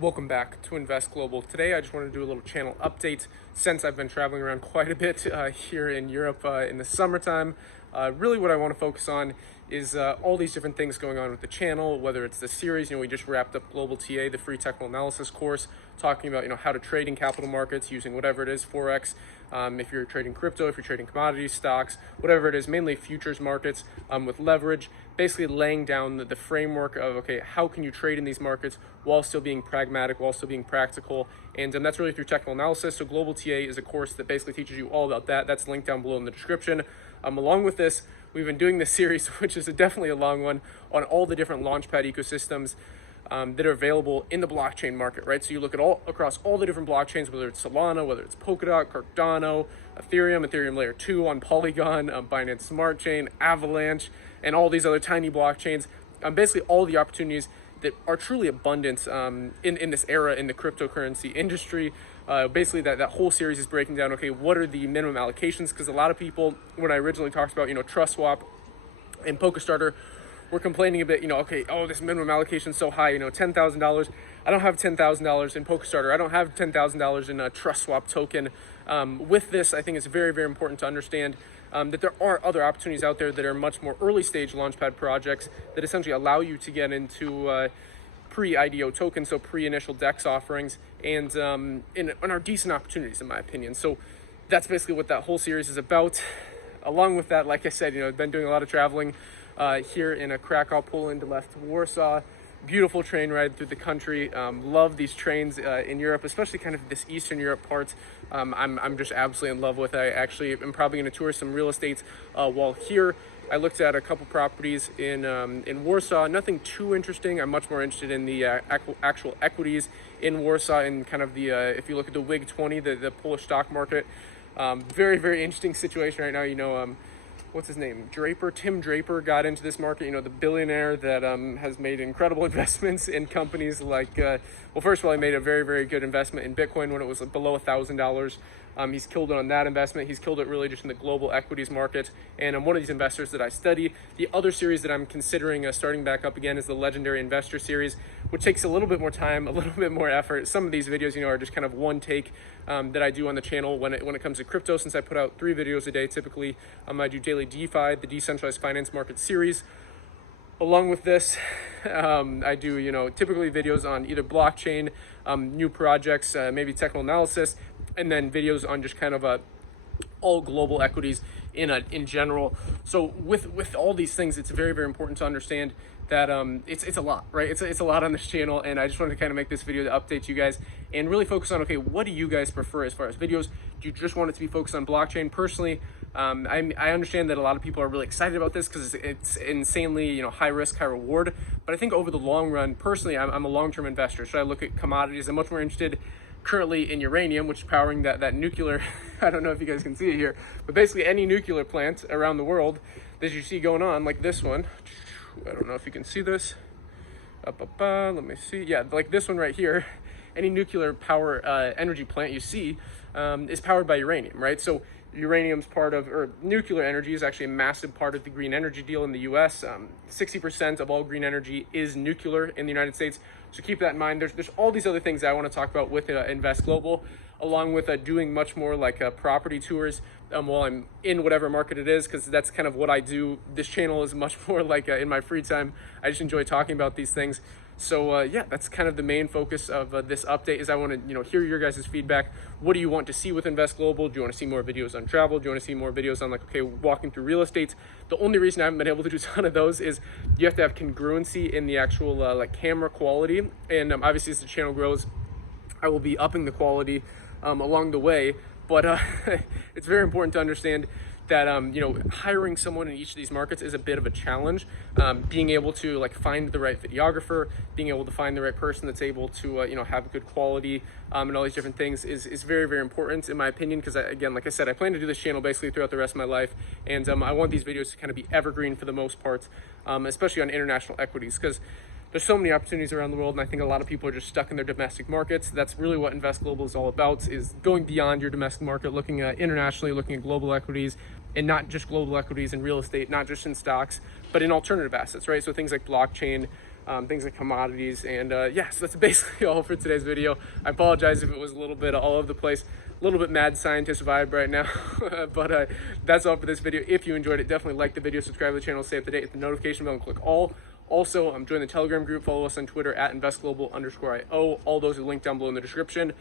Welcome back to Invest Global. Today I just want to do a little channel update since I've been traveling around quite a bit here in Europe in the summertime. Really what I want to focus on is all these different things going on with the channel, whether it's the series, we just wrapped up Global TA, the free technical analysis course, talking about, how to trade in capital markets using whatever it is, Forex, if you're trading crypto, if you're trading commodities, stocks, whatever it is, mainly futures markets with leverage, basically laying down the framework of, okay, how can you trade in these markets while still being pragmatic, while still being practical, and that's really through technical analysis. So Global TA is a course that basically teaches you all about that. That's linked down below in the description. Along with this, we've been doing this series, which is definitely a long one, on all the different Launchpad ecosystems that are available in the blockchain market, right? So you look at across all the different blockchains, whether it's Solana, whether it's Polkadot, Cardano, Ethereum Layer 2 on Polygon, Binance Smart Chain, Avalanche, and all these other tiny blockchains. Basically all the opportunities that are truly abundant in this era in the cryptocurrency industry. Basically that whole series is breaking down, okay, what are the minimum allocations? Because a lot of people, when I originally talked about, Trust Swap and PokerStarter, we're complaining a bit, okay, oh, this minimum allocation is so high, $10,000. I don't have $10,000 in PokerStarter. I don't have $10,000 in a Trust Swap token. With this, I think it's very, very important to understand that there are other opportunities out there that are much more early stage Launchpad projects that essentially allow you to get into pre-IDO tokens, so pre-initial DEX offerings, and are decent opportunities in my opinion. So that's basically what that whole series is about. Along with that, like I said, I've been doing a lot of traveling here in Krakow, Poland, left Warsaw. Beautiful train ride through the country. Love these trains in Europe, especially kind of this Eastern Europe part. I'm just absolutely in love with it. I actually am probably going to tour some real estate while here. I looked at a couple properties in Warsaw. Nothing too interesting. I'm much more interested in the actual equities in Warsaw and kind of the if you look at the WIG20, the Polish stock market. Very, very interesting situation right now. What's his name? Tim Draper got into this market, the billionaire that has made incredible investments in companies like, well, first of all, he made a very, very good investment in Bitcoin when it was below $1,000. He's killed it on that investment. He's killed it really just in the global equities market. And I'm one of these investors that I study. The other series that I'm considering starting back up again is the Legendary Investor series, which takes a little bit more time, a little bit more effort. Some of these videos, are just kind of one take that I do on the channel when it comes to crypto. Since I put out 3 videos a day, typically I do daily DeFi, the decentralized finance market series. Along with this, I do, typically videos on either blockchain, new projects, maybe technical analysis, and then videos on just kind of all global equities in general. So with all these things, it's very, very important to understand that it's a lot, right? It's a lot on this channel, and I just wanted to kind of make this video to update you guys and really focus on, okay, what do you guys prefer as far as videos? Do you just want it to be focused on blockchain? Personally, I understand that a lot of people are really excited about this because it's insanely, high risk, high reward. But I think over the long run, personally, I'm a long-term investor. So I look at commodities. I'm much more interested currently in uranium, which is powering that nuclear, I don't know if you guys can see it here, but basically any nuclear plant around the world that you see going on, like this one. I don't know if you can see this. Let me see. Yeah, like this one right here. Any nuclear power energy plant you see is powered by uranium, right? So uranium's part of, or nuclear energy is actually a massive part of the green energy deal in the US. 60% of all green energy is nuclear in the United States. So keep that in mind. There's all these other things that I want to talk about with Invest Global, along with doing much more like property tours while I'm in whatever market it is, because that's kind of what I do. This channel is much more like in my free time. I just enjoy talking about these things. So yeah, that's kind of the main focus of this update. Is I want to hear your guys' feedback. What do you want to see with Invest Global? Do you want to see more videos on travel? Do you want to see more videos on, like, okay, walking through real estate? The only reason I haven't been able to do a ton of those is you have to have congruency in the actual like camera quality, and obviously as the channel grows, I will be upping the quality along the way. But it's very important to understand that hiring someone in each of these markets is a bit of a challenge. Being able to like find the right videographer, being able to find the right person that's able to have good quality and all these different things is very, very important in my opinion. Because again, like I said, I plan to do this channel basically throughout the rest of my life, and I want these videos to kind of be evergreen for the most part, especially on international equities, because there's so many opportunities around the world, and I think a lot of people are just stuck in their domestic markets. That's really what Invest Global is all about, is going beyond your domestic market, looking at internationally, looking at global equities, and not just global equities in real estate, not just in stocks, but in alternative assets, right? So things like blockchain, things like commodities. And yeah, so that's basically all for today's video. I apologize if it was a little bit all over the place, a little bit mad scientist vibe right now. But that's all for this video. If you enjoyed it, definitely like the video, subscribe to the channel, stay up to date, hit the notification bell, and click all. Also, join the Telegram group, follow us on Twitter at investglobal_IO. All those are linked down below in the description.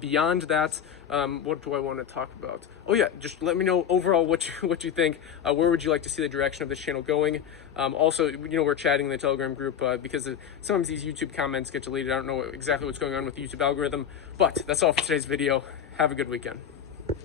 Beyond that, what do I want to talk about? Oh yeah, just let me know overall what you think. Where would you like to see the direction of this channel going? Also, we're chatting in the Telegram group because sometimes these YouTube comments get deleted. I don't know exactly what's going on with the YouTube algorithm, but that's all for today's video. Have a good weekend.